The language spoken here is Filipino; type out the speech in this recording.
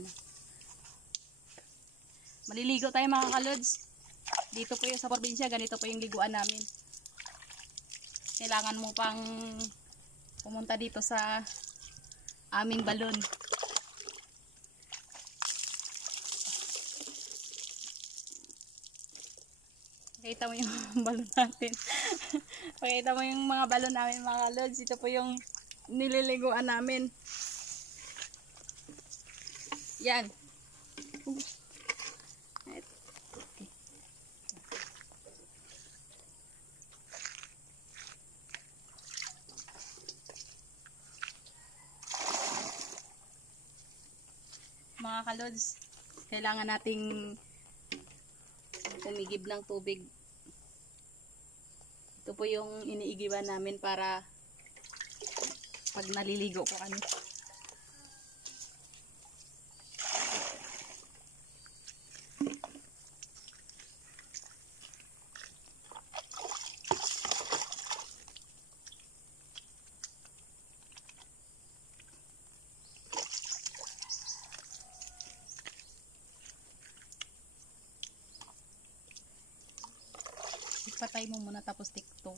Ayan na. Maliligo tayo mga kalods. Dito po yung sa probinsya, ganito po yung liguan namin. Kailangan mo pang pumunta dito sa aming balon. Pakita mo yung balon natin. Pakita mo yung mga balon namin mga kalods. Ito po yung nililiguan namin. Yan. Mga kalods, kailangan nating umigib ng tubig. Ito po yung iniigiban namin para pag naliligo po kami. Patay mo muna tapos tiktok.